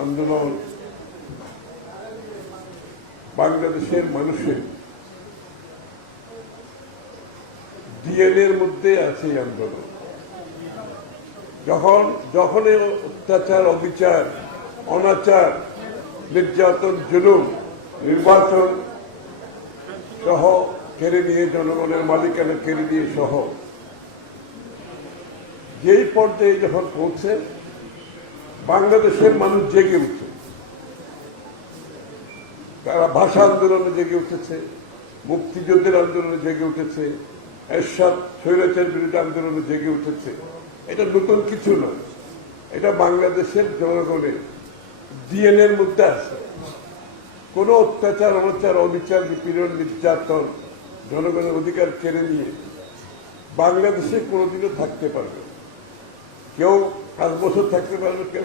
আন্দোলন বাংলাদেশের মানুষের ডিএনএর মধ্যে আছে এই আন্দোলন। যখন অত্যাচার, অবিচার, অনাচার, নির্যাতন, জুলুম, নির্বাচন সহ কেড়ে নিয়ে, জনগণের মালিকানা কেড়ে নিয়ে সহ যেই পর্যায়ে যখন পৌঁছে, বাংলাদেশের মানুষ জেগে উঠছে। তারা ভাষা আন্দোলনে জেগে উঠেছে, মুক্তিযুদ্ধের আন্দোলনে জেগে উঠেছে, এরশাদ স্বৈরাচার বিরোধী আন্দোলনে জেগে উঠেছে। এটা নতুন কিছু নয়, এটা বাংলাদেশের জনগণের ডিএনএর মধ্যে আছে। কোন অত্যাচার, অনাচার, অবিচার, নিপীড়ন, নির্যাতন, জনগণের অধিকার কেড়ে নিয়ে বাংলাদেশে কোনোদিনও থাকতে পারবে। কেউ 5 বছর থাকতে পারবে, কেউ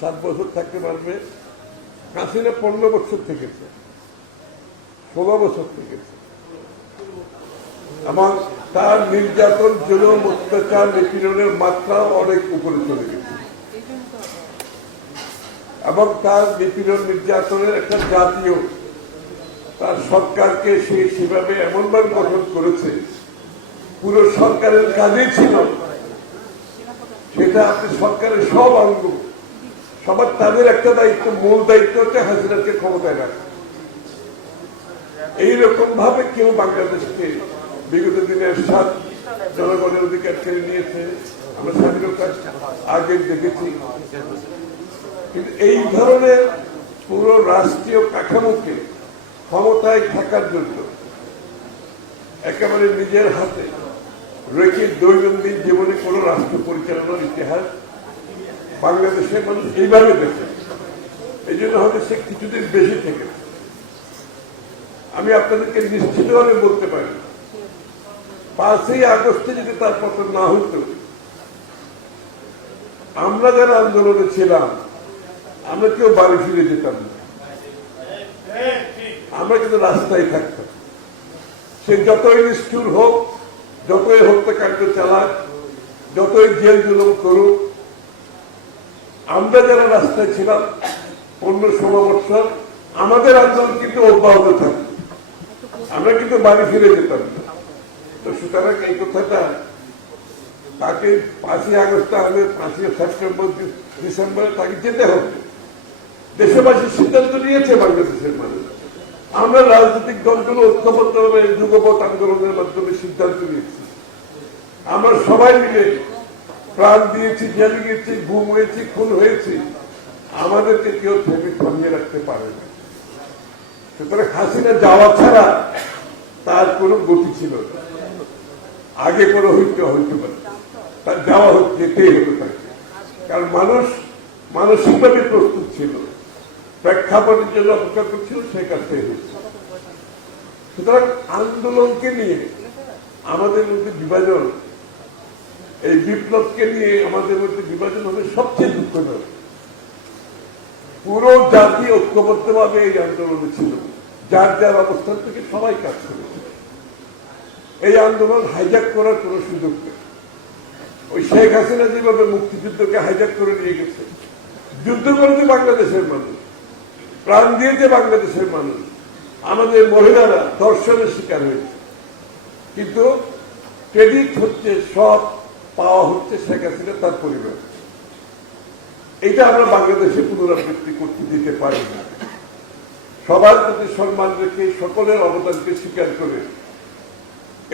7 বছর থাকতে পারবে। হাসিনা 15 বছর থেকেছে, 16 বছর থেকেছে, এবং তার নির্যাতন, জুলুম, অত্যাচার, নিপীড়নের মাত্রাও অনেক উপরে চলে গেছে। এবং তার নিপীড়ন, নির্যাতনের একটা জাতীয় তার সরকারকে সে সেভাবে এমনভাবে গঠন করেছে, পুরো সরকারের কাজই ছিল সেটা আপনি সরকারের সব অঙ্গ সবার তাদের একটা দায়িত্ব, মূল দায়িত্ব হচ্ছে হাসিনাকে ক্ষমতায় রাখা। এইরকম ভাবে কেউ বাংলাদেশকে বিগত দিনে এরশাদ জনগণের অধিকার কেড়ে নিয়েছে, আমরা স্বাধীনতার আগে দেখেছি। কিন্তু এই ধরনের পুরো রাষ্ট্রীয় কাঠামোকে ক্ষমতায় থাকার জন্য একেবারে নিজের হাতে রেখে দৈনন্দিন জীবনে কোন রাষ্ট্র পরিচালনার ইতিহাস বাংলাদেশের মানুষ এইভাবে দেখে। এই জন্য হয়তো সে কিছুদিন বেশি থেকে। আমি আপনাদেরকে নিশ্চিতভাবে বলতে পারি, 5ই আগস্টে যদি তার পতন না হতো, আমরা যারা আন্দোলনে ছিলাম আমরা কেউ বাড়ি ফিরে যেতাম না, আমরা কিন্তু রাস্তায় থাকতাম। সে যতই নিষ্ঠুর হোক, যতই হত্যাকাণ্ড চালাক, যতই জেল জুলুম করুক, আমরা যারা রাস্তায় ছিলাম 15-16 বছর, আমাদের আন্দোলন কিন্তু অব্যাহত থাকত, আমরা কিন্তু বাড়ি ফিরে যেতাম না। তো সুতরাং এই কথাটা তাকে 5ই আগস্ট হলে 5ই সেপ্টেম্বর, ডিসেম্বরে তাকে যেতে হবে। দেশবাসী সিদ্ধান্ত নিয়েছে, বাংলাদেশের মানুষ। আমরা রাজনৈতিক দলগুলো ঐক্যবদ্ধভাবে যুগপৎ আন্দোলনের মাধ্যমে সিদ্ধান্ত নিয়েছি। আমরা সবাই মিলে প্রাণ দিয়েছি, জেলে গেছি, গুম হয়েছি, খুন হয়েছি, আমাদেরকে কেউ থামিয়ে রাখতে পারে না। সুতরাং হাসিনা যাওয়া ছাড়া তার কোনো গতি ছিল না। আগে কোনো হইতে পারে, তার যাওয়া যেতেই হতো তাকে, কারণ মানুষ মানসিকভাবে প্রস্তুত ছিল, প্রেক্ষাপটের জন্য অপেক্ষা করছিল, সে কাছে হয়েছে। সুতরাং আন্দোলনকে নিয়ে আমাদের মধ্যে বিভাজন, এই বিপ্লবকে নিয়ে আমাদের মধ্যে বিভাজন হবে সবচেয়ে দুঃখজনক। পুরো জাতি ঐক্যবদ্ধভাবে এই আন্দোলনে ছিল, যার যার অবস্থান থেকে সবাই কাজ করেছে। এই আন্দোলন হাইজ্যাক করার কোন সুযোগ নেই। ওই শেখ হাসিনা যেভাবে মুক্তিযুদ্ধকে হাইজ্যাক করে নিয়ে গেছে, যুদ্ধ করেছে বাংলাদেশের মানুষ, প্রাণ দিয়েছে বাংলাদেশের মানুষ, আমাদের মহিলারা ধর্ষণের শিকার হয়েছে, কিন্তু ক্রেডিট হচ্ছে, সব পাওয়া হচ্ছে শেখ হাসিনা তার পরিবার। এটা আমরা বাংলাদেশে পুনরাবৃত্তি করতে দিতে পারি না। সবার প্রতি সম্মান রেখে, সকলের অবদানকে স্বীকার করে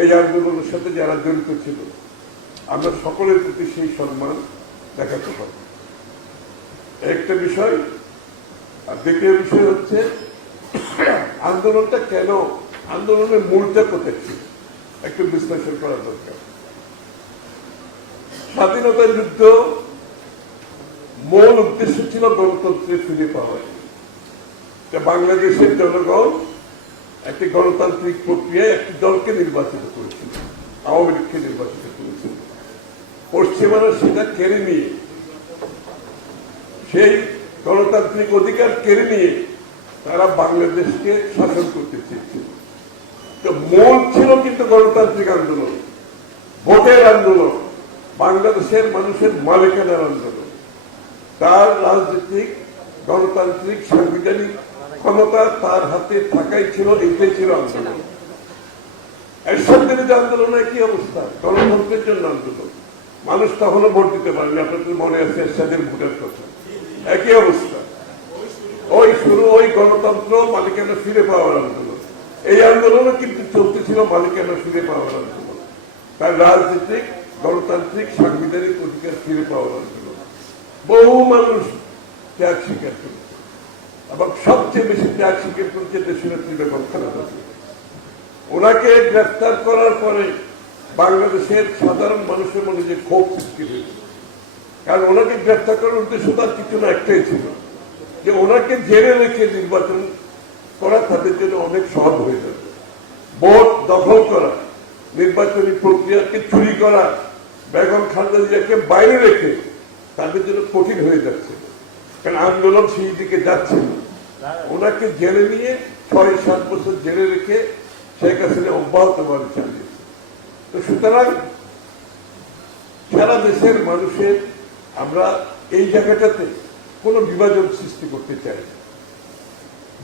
এই আন্দোলনের সাথে যারা জড়িত ছিল, আমরা সকলের প্রতি সেই সম্মান দেখাতে পারি। একটা বিষয়। আর দ্বিতীয় বিষয় হচ্ছে আন্দোলনটা কেন, আন্দোলনের মূলটা কোথায় ছিল একটু বিশ্লেষণ করা দরকার। স্বাধীনতা যুদ্ধ মূল উদ্দেশ্য ছিল গণতন্ত্রে ফিরে পাওয়া। বাংলাদেশের জনগণ একটি গণতান্ত্রিক প্রক্রিয়ায় একটি দলকে নির্বাচিত করেছিল, আওয়ামী লীগকে নির্বাচিত করেছিল। পশ্চিমারা সেটা কেড়ে নিয়ে, সেই গণতান্ত্রিক অধিকার কেড়ে নিয়ে তারা বাংলাদেশকে শাসন করতে চেয়েছিল। তো মূল ছিল কিন্তু গণতান্ত্রিক আন্দোলন, ভোটের আন্দোলন, বাংলাদেশের মানুষের মালিকানার আন্দোলন, তার রাজনৈতিক গণতান্ত্রিক সাংবিধানিক ক্ষমতা তার হাতে থাকাই ছিল, এইটাই ছিল আন্দোলন। এরশাদ বিরোধী আন্দোলনের কি অবস্থা? গণতন্ত্রের জন্য আন্দোলন। মানুষ তখনও ভোট দিতে পারেনি, আপনাদের মনে আছে এরশাদের ভোটের কথা। একই অবস্থা, ওই শুরু ওই গণতন্ত্র মালিকানা ফিরে পাওয়ার আন্দোলন। এই আন্দোলনও কিন্তু চলতেছিল মালিকানা ফিরে পাওয়ার আন্দোলন, তার রাজনৈতিক গণতান্ত্রিক সাংবিধানিক অধিকার ফিরে পাওয়ার আন্দোলন। বহু মানুষ ত্যাগ স্বীকার করেছে এবং সবচেয়ে বেশি ত্যাগ স্বীকার করেছে দেশনেত্রী বেগম খালেদা জিয়া। ওনাকে গ্রেফতার করার পরে বাংলাদেশের সাধারণ মানুষের মনে যে ক্ষোভ সৃষ্টি হয়েছে, কারণ ওনাকে গ্রেফতার করার উদ্দেশ্য তার কিছু না, একটাই ছিল যে ওনাকে জেলে রেখে নির্বাচন করা তাদের জন্য অনেক সহজ হয়ে যাবে। ভোট দখল করা, নির্বাচনী প্রক্রিয়াকে চুরি করা, বেগম খালেদা জিয়াকে বাইরে রেখে তাদের জন্য কঠিন হয়ে যাচ্ছে, কারণ আন্দোলন সেই দিকে যাচ্ছে। ওনাকে জেলে নিয়ে ৬-৭ বছর জেলে রেখে শেখ হাসিনা অব্যাহতভাবে চালিয়েছে। তো সুতরাং সারা দেশের মানুষের আমরা এই জায়গাটাতে কোন বিভাজন সৃষ্টি করতে চাই না।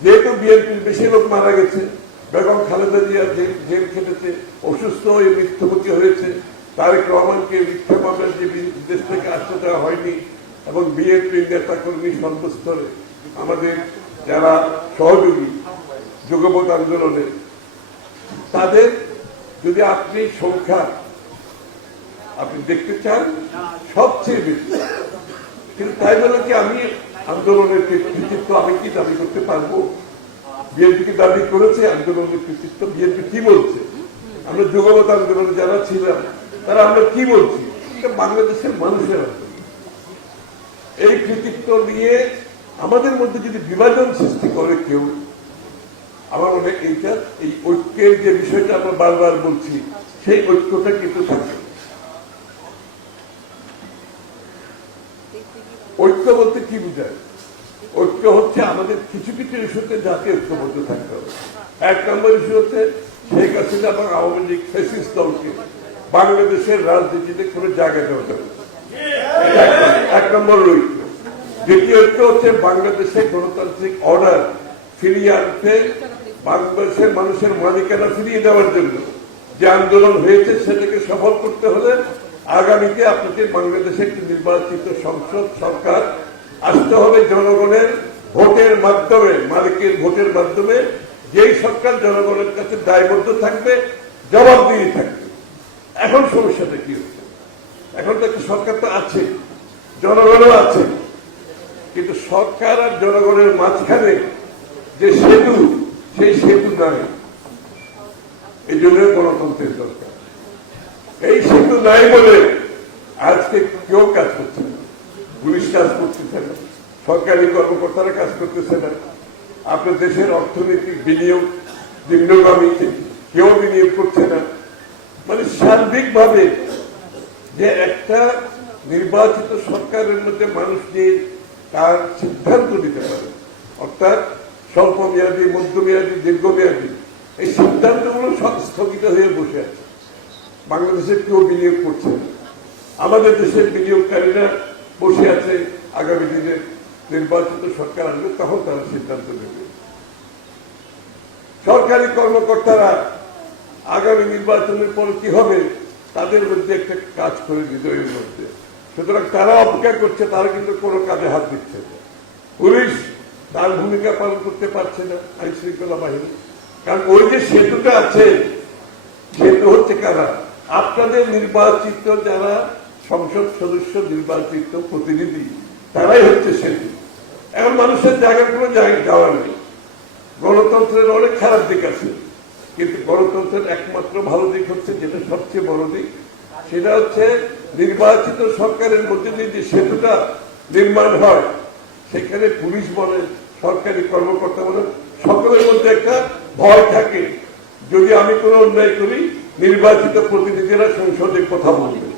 যেহেতু বিএনপির বেশি লোক মারা গেছে, বেগম খালেদা জিয়া জেল খেটেছে, অসুস্থ হয়ে মৃত্যুমুখী হয়েছে, তারেক রহমানকে মিথ্যা মামলার যে দেশ থেকে আসতে দেওয়া হয়নি, এবং বিএনপির নেতা কর্মী সর্বস্তরে আমাদের যারা সহযোগী যুগপৎ আন্দোলনে, তাদের যদি আপনি সংখ্যা আপনি দেখতে চান সবচেয়ে বেশি, কিন্তু তাই বলে কি আমি আন্দোলনের কৃতিত্ব আমি কি দাবি করতে পারবো? বিএনপি কি দাবি করেছে আন্দোলনের কৃতিত্ব? বিএনপি কি বলছে? আমরা যুগপৎ আন্দোলনে যারা ছিলাম তারা আমরা কি বলছি? বাংলাদেশের মানুষের আন্দোলন। এই কৃতিত্ব নিয়ে আমাদের মধ্যে যদি বিভাজন সৃষ্টি করে কেউ, আমার মনে হয় এইটা এই ঐক্যের যে বিষয়টা আমরা বারবার বলছি, সেই ঐক্যটা কিন্তু থাকবে। ঐক্য বলতে কি বোঝায়? ঐক্য হচ্ছে আমাদের কিছু কিছু ইস্যুতে জাতীয় ঐক্যবদ্ধ থাকতে হবে। ১ নম্বর ইস্যু হচ্ছে শেখ হাসিনা এবং আওয়ামী লীগ ফ্যাসিস্ট দলকে বাংলাদেশের রাজনীতিতে কোনো জায়গা দেওয়া যাবে, ১ নম্বর ঐক্য। দ্বিতীয় ঐক্য হচ্ছে বাংলাদেশে গণতান্ত্রিক অর্ডার ফিরিয়ে আনতে, বাংলাদেশের মানুষের মালিকানা ফিরিয়ে দেওয়ার জন্য যে আন্দোলন হয়েছে সেটাকে সফল করতে হলে আগামীতে আপনাকে বাংলাদেশে একটি নির্বাচিত সংসদ সরকার আসতে হবে জনগণের ভোটের মাধ্যমে, মালিকের ভোটের মাধ্যমে, যেই সরকার জনগণের কাছে দায়বদ্ধ থাকবে, জবাবদিহি থাকবে। এখন সমস্যাটা কি হচ্ছে? এখন তো একটা সরকার তো আছে, জনগণও আছে, কিন্তু সরকার আর জনগণের মাঝখানে যে সেতু, সেই সেতু নাই। এই জন্য গণতন্ত্রের দরকার। এই সেতু নাই বলে আজকে কেউ কাজ করছে না, পুলিশ কাজ করতেছে না, সরকারি কর্মকর্তারা কাজ করতেছে না, আপনার দেশের অর্থনৈতিক বিনিয়োগ নিম্নগামী, কেউ বিনিয়োগ করছে না। মানে সার্বিকভাবে যে একটা নির্বাচিত সরকারের মধ্যে মানুষ নিয়ে তার সিদ্ধান্ত নিতে পারে, অর্থাৎ স্বল্প মেয়াদী, মধ্যমেয়াদী, দীর্ঘমেয়াদী, এই সিদ্ধান্তগুলো সব স্থগিত হয়ে বসে আছে। বাংলাদেশে কেউ বিনিয়োগ করছে না। আমাদের দেশের বিনিয়োগকারীরা বসে আছে, আগামী দিনের নির্বাচিত সরকার আসবে তখন তারা সিদ্ধান্ত নেবে। সরকারি কর্মকর্তারা আগামী নির্বাচনের পর কি হবে তাদের মধ্যে একটা কাজ করে হৃদয়ের মধ্যে, সুতরাং তারা অপেক্ষা করছে, তারা কিন্তু কোনো কাজে হাত দিচ্ছে না। পুলিশ তার ভূমিকা পালন করতে পারছে না, আইন শৃঙ্খলা বাহিনী, কারণ ওই যে সেতুটা আছে, সেতু হচ্ছে কারা? আপনাদের নির্বাচিত যারা সংসদ সদস্য, নির্বাচিত প্রতিনিধি, তারাই হচ্ছে সেতু। এখন মানুষের জায়গার কোনো জায়গায় যাওয়া নেই। গণতন্ত্রের অনেক খারাপ দিক আছে, কিন্তু গণতন্ত্রের একমাত্র ভালো দিক হচ্ছে, যেটা সবচেয়ে বড় দিক, সেটা হচ্ছে নির্বাচিত সরকারের মধ্যে যে সেতুটা নির্মাণ হয়, সেখানে পুলিশ বলে, সরকারি কর্মকর্তা বলে, সকলের মধ্যে একটা ভয় থাকে, যদি আমি কোনো অন্যায় করি নির্বাচিত প্রতিনিধিরা সংসদে কথা বলবে,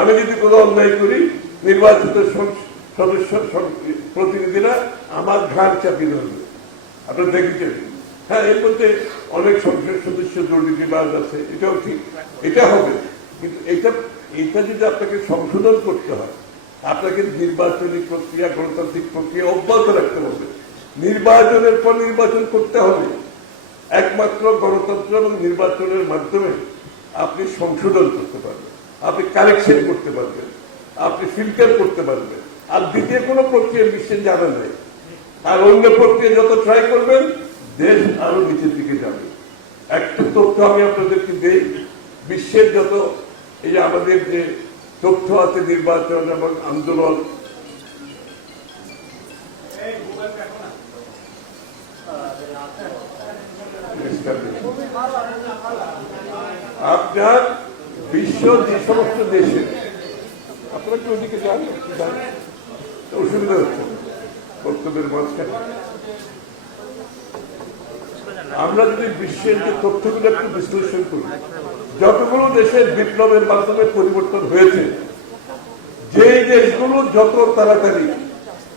আমি যদি কোনো অন্যায় করি নির্বাচিত সদস্য প্রতিনিধিরা আমার ঘাড় চাপিয়ে ধরবে। আপনারা দেখেছেন, হ্যাঁ, এর মধ্যে অনেক সংসদ সদস্য দুর্নীতিবাজ আছে, এটাও ঠিক, এটা হবে, কিন্তু এটা যদি আপনাকে সংশোধন করতে হয়, আপনাকে নির্বাচনী প্রক্রিয়া, গণতান্ত্রিক প্রক্রিয়া অব্যাহত রাখতে হবে। নির্বাচনের পর নির্বাচন করতে হবে। একমাত্র গণতন্ত্র এবং নির্বাচনের মাধ্যমে আপনি সংশোধন করতে পারবেন, আপনি কারেকশন করতে পারবেন, আপনি ফিল্টার করতে পারবেন। আর দ্বিতীয় কোনো প্রক্রিয়ার বিশ্বে যাবে নাই। আর অন্য প্রক্রিয়া যত ট্রাই করবেন, দেশ আরো নিচের দিকে যাবে। একটা তথ্য আমি আপনাদেরকে দিই, বিশ্বের যত এই যে আমাদের যে তথ্য আছে নির্বাচন এবং আন্দোলন, আপনার বিশ্ব যে সমস্ত দেশে, আপনারা কি ওদিকে যান, অসুবিধা হচ্ছে বক্তব্যের মাঝখানে। আমরা যদি বিশ্বের যে তথ্যগুলো একটু বিশ্লেষণ করি, যতগুলো দেশের বিপ্লবের মাধ্যমে পরিবর্তন হয়েছে, যেই দেশগুলো যত তাড়াতাড়ি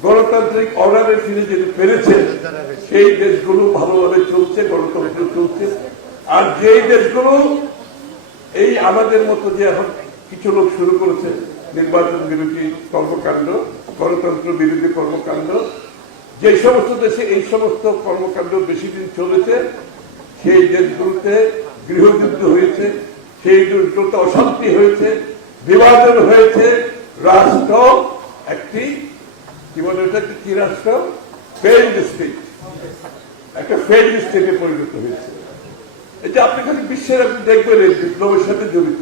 গণতান্ত্রিক অর্ডারে ফিরে যেতে পেরেছে, সেই দেশগুলো ভালোভাবে চলছে, গণতন্ত্র চলছে। আর যেই দেশগুলো এই আমাদের মতো যে এখন কিছু লোক শুরু করেছে নির্বাচন বিরোধী কর্মকাণ্ড, গণতন্ত্র বিরোধী কর্মকাণ্ড, যে সমস্ত দেশে এই সমস্ত কর্মকাণ্ড বেশি দিন চলেছে, সেই দেশগুলোতে গৃহযুদ্ধ হয়েছে, সেই দেশগুলোতে অশান্তি হয়েছে, বিভাজন হয়েছে, রাষ্ট্র একটি কি বলে ওটা, কি রাষ্ট্র, ফেইল্ড স্টেট, একটা ফেইল্ড স্টেটে পরিণত হয়েছে। এটা আপনি খালি বিশ্বের আপনি দেখবেন এই বিপ্লবের সাথে জড়িত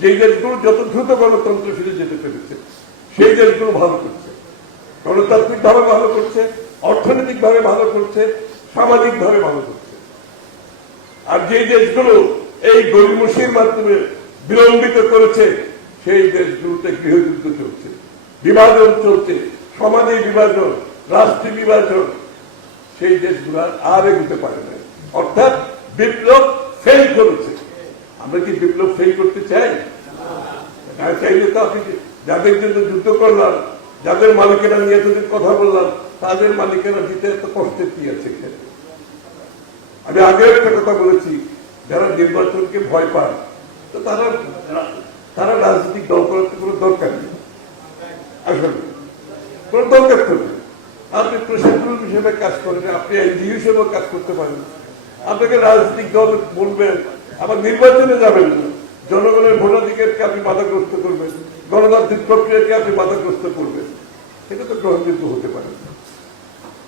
যে দেশগুলো যত দ্রুত গণতন্ত্র ফিরে যেতে পেরেছে, সেই দেশগুলো ভালো করছে, গণতান্ত্রিক ভাবে ভালো করছে, অর্থনৈতিক ভাবে ভালো করছে, সামাজিক ভাবে ভালো করছে। আর যে দেশগুলো এই গরিমসির মাধ্যমে বিলম্বিত করেছে, সেই দেশগুলোতে গৃহযুদ্ধ চলছে, বিভাজন চলছে, সমাজে বিভাজন, রাষ্ট্রীয় বিভাজন, সেই দেশগুলো আর এগোতে পারে না। অর্থাৎ বিপ্লব ফেল করেছে। আমরা কি বিপ্লব ফেল করতে চাই? চাইলে তো আপনি যাদের জন্য যুদ্ধ করলাম, যাদের মালিকেরা নিয়ে এতদিন কথা বললাম, তাদের মালিকেরা দিতে এত কষ্টের কি আছে? আমি আগে একটা কথা বলেছি, যারা নির্বাচনকে ভয় পান, তো তারা রাজনৈতিক দল করার কোনো দরকার নেই, আসলে কোনো দরকার করবে। আপনি প্রশাসন হিসেবে কাজ করেন, আপনি এনজিও হিসেবেও কাজ করতে পারেন। আপনাকে রাজনৈতিক দল বলবেন, আবার নির্বাচনে যাবেন না, জনগণের ভোটাধিকারকে আপনি বাধাগ্রস্ত করবেন, গণতান্ত্রিক প্রক্রিয়াকে আপনি বাধাগ্রস্ত করবেন, এটা তো গ্রহণযোগ্য হতে পারে না।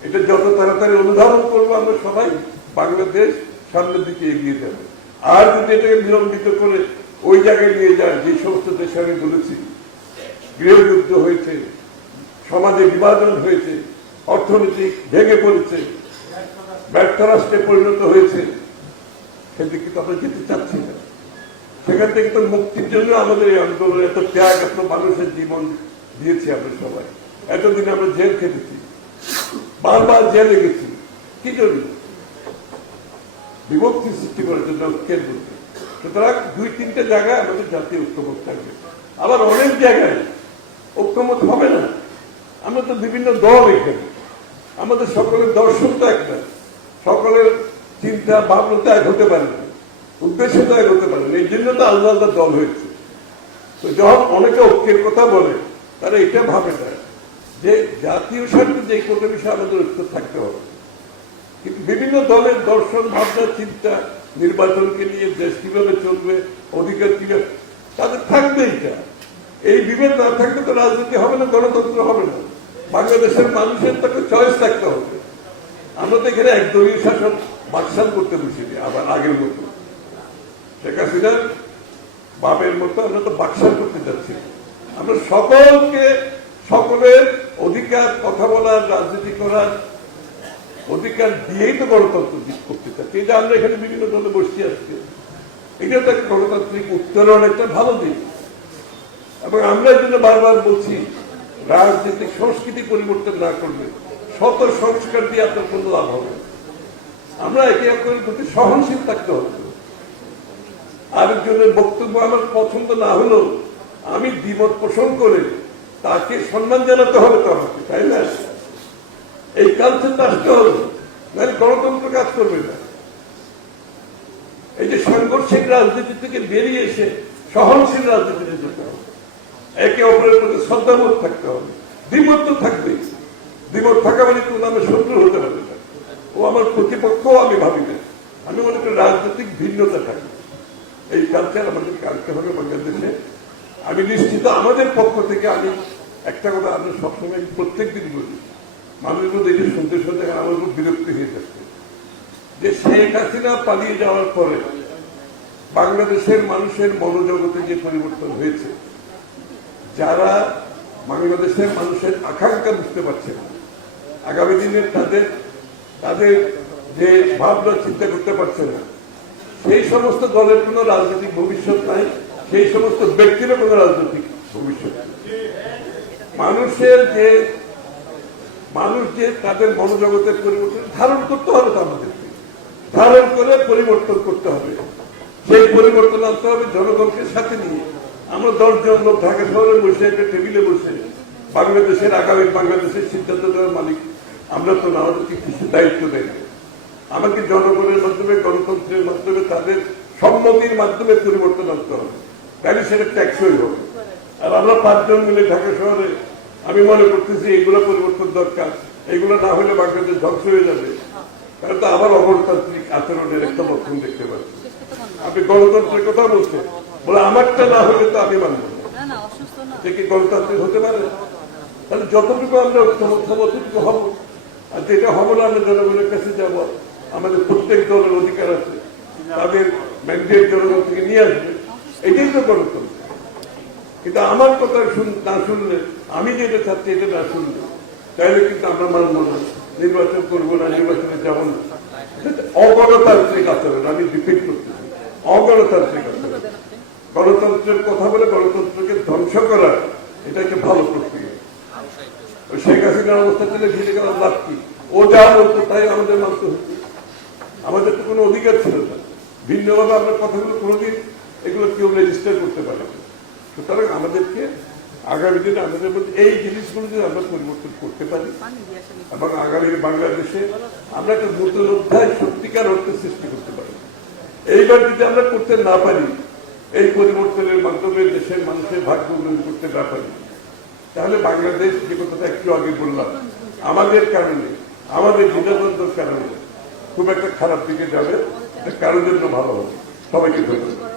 এটা যত তাড়াতাড়ি অনুধাবন করবো আমরা সবাই, বাংলাদেশ সামনের দিকে এগিয়ে যাবে। আর যদি এটাকে বিলম্বিত করে ওই জায়গায় নিয়ে যায়, যে সমস্ত দেশে আমি বলেছি গৃহযুদ্ধ হয়েছে, সমাজে বিভাজন হয়েছে, অর্থনীতি ভেঙে পড়েছে, ব্যর্থ রাষ্ট্রে পরিণত হয়েছে, সেদিকে তো আমরা যেতে চাচ্ছি না। সেখান থেকে তো মুক্তির জন্য আমাদের এই আন্দোলন, এত ত্যাগ, এত মানুষের জীবন দিয়েছি আমরা সবাই। এতদিন আমরা জেল খেটেছি, বারবার জেলে গেছি, কি জন্য? বিভক্তি সৃষ্টি করার জন্য, ঐক্যের মধ্যে। সুতরাং 2-3টে জায়গায় আমাদের জাতীয় ঐক্যমত থাকবে, আবার অনেক জায়গায় ঐক্যমত হবে না। আমরা তো বিভিন্ন দল এখানে, আমাদের সকলের দর্শন তো একটা, সকলের চিন্তা ভাবনা তো এক হতে পারে না, উদ্দেশ্য তো এক হতে পারে না। এই জন্য তো আলাদা আলাদা দল হয়েছে। তো যখন অনেকে ঐক্যের কথা বলে, তারা এটা ভাবে না যে জাতীয় স্বার্থে যে কোনো বিষয়ে আমাদের ঐক্য থাকতে হবে। কিন্তু বিভিন্ন দলের দর্শন, ভাবনা, চিন্তা, নির্বাচনকে নিয়ে দেশ কিভাবে চলবে, অধিকার কিভাবে, তাদের থাকবে এটা। এই বিভেদ না থাকলে তো রাজনীতি হবে না, গণতন্ত্র হবে না। বাংলাদেশের মানুষের তো একটা চয়েস থাকতে হবে। আমরা তো এখানে একদলীয় শাসন বাকশাল করতে বসিনি, আবার আগের মতো শেখ হাসিনার বাপের মতো আমরা তো বাকশাল করতে যাচ্ছি। আমরা সকলকে, সকলের অধিকার, কথা বলার, রাজনীতি করার অধিকার দিয়েই তো গণতন্ত্র করতে চাচ্ছি। এই যে আমরা এখানে বিভিন্ন দলে বসে আসছি, এটা তো একটা গণতান্ত্রিক উত্তরণ, একটা ভালো দিক। এবং আমরা এই জন্য বারবার বলছি, রাজনৈতিক সংস্কৃতি পরিবর্তন না করলে শত সংস্কার দিয়ে আপনার কোনো লাভ হবে। আমরা একে অপরের প্রতি সহনশীল থাকতে হবে। আরেকজনের বক্তব্য আমার পছন্দ না হলেও আমি দ্বিমত পোষণ করে তাকে সম্মান জানাতে হবে তো আমাকে, তাই না? এই কালচারটা আসতে হবে, নাহলে গণতন্ত্র কাজ করবে না। এই যে সাংঘর্ষিক রাজনীতি থেকে বেরিয়ে এসে সহনশীল রাজনীতিতে যেতে হবে। একে অপরের প্রতি শ্রদ্ধাবোধ থাকতে হবে। দ্বিমত তো থাকবে, দ্বিমত থাকা মানে কোন নামে শত্রু হতে পারে না। ও আমার প্রতিপক্ষ আমি ভাবি না। আমি মনে করি রাজনৈতিক ভিন্নতা থাকবে, এই কালচার আমাদেরকে আনতে হবে বাংলাদেশে। আমি নিশ্চিত আমাদের পক্ষ থেকে আমি একটা কথা আমি সবসময় প্রত্যেকদিন বলি, মানুষের মধ্যে এটা শুনতে শুনতে আমার খুব বিরক্তি হয়ে যাচ্ছে যে শেখ হাসিনা পালিয়ে যাওয়ার পরে বাংলাদেশের মানুষের মনোজগতে যে পরিবর্তন হয়েছে, যারা বাংলাদেশের মানুষের আকাঙ্ক্ষা বুঝতে পারছে না, আগামী দিনে তাদের যে ভাবনা চিন্তা করতে পারছে না, সেই সমস্ত দলের কোন রাজনৈতিক ভবিষ্যৎ নাই, সেই সমস্ত ব্যক্তিরও কোন রাজনৈতিক ভবিষ্যৎ নেই। মানুষ যে তাদের মনোজগতের পরিবর্তন ধারণ করতে হবে, আমাদেরকে ধারণ করে পরিবর্তন করতে হবে। সেই পরিবর্তন আনতে হবে জনগণকে সাথে নিয়ে। আমরা 10 জন লোক ঢাকা শহরে বসে একটা টেবিলে বসে বাংলাদেশের আগামী বাংলাদেশের সিদ্ধান্ত দেওয়ার মালিক আমরা তো না, আমাদেরকে কিছু দায়িত্ব দেয় না। আমাকে জনগণের মাধ্যমে, গণতন্ত্রের মাধ্যমে, তাদের সম্মতির মাধ্যমে পরিবর্তন আনতে হবে, তাহলে সেটা ট্যাক্সই হবে। আর আমরা 5 জন মিলে ঢাকা শহরে আমি মনে করতেছি এগুলো পরিবর্তন দরকার, এগুলো না হলে বাংলাদেশ ধ্বংস হয়ে যাবে, তাহলে তো আবার অগণতান্ত্রিক আচরণের একটা লক্ষণ দেখতে পাচ্ছি। আপনি গণতন্ত্রের কথা বলছেন, বলে আমারটা না হলে তো আমি মানব না, সে কি গণতান্ত্রিক হতে পারে? তাহলে যতটুকু আমরা ঐক্যমত হবো ততটুকু হবো, আর যেটা হবো না আমরা জনগণের কাছে যাব। আমাদের প্রত্যেক দলের অধিকার আছে, তাদের ম্যান্ডেট জনগণ থেকে নিয়ে আসবে, এটাই তো গণতন্ত্র। কিন্তু আমার কথা না শুনলে, আমি যেটা চাচ্ছি এটা না শুনলে, তাহলে কিন্তু আমরা মানব না, নির্বাচন করবো না, নির্বাচনে যাবো না। অগণতান্ত্রিক আচরণ, আমি রিপিট করতেছি, অগণতান্ত্রিক আচরণ। গণতন্ত্রের কথা বলে গণতন্ত্রকে ধ্বংস করা, এটা একটা ভালো প্রক্রিয়া। শেখ হাসিনার অবস্থা ছিল ফিরে গেলাম লাভ কি? ও যা বলতো তাই আমাদের মানতে হতো, আমাদের তো কোনো অধিকার ছিল না। ভিন্নভাবে আমরা কথাগুলো কোনোদিন এগুলো কেউ রেজিস্টার করতে পারে না। সুতরাং আমাদেরকে আগামী দিনে আমাদের মধ্যে এই জিনিসগুলো যদি আমরা পরিবর্তন করতে পারি এবং আগামী বাংলাদেশে আমরা একটা নতুন অধ্যায় সত্যিকার অর্থে সৃষ্টি করতে পারি। এইবার যদি আমরা করতে না পারি, এই পরিবর্তনের মাধ্যমে দেশের মানুষের ভাগ্য উন্নয়ন করতে না পারি, তাহলে বাংলাদেশ, যে কথাটা একটু আগে বললাম, আমাদের কারণে, আমাদের দ্বিধাদ্বন্দ্বের কারণে খুব একটা খারাপ দিকে যাবে। এটা কারোর জন্য ভালো হবে। সবাইকে ধন্যবাদ।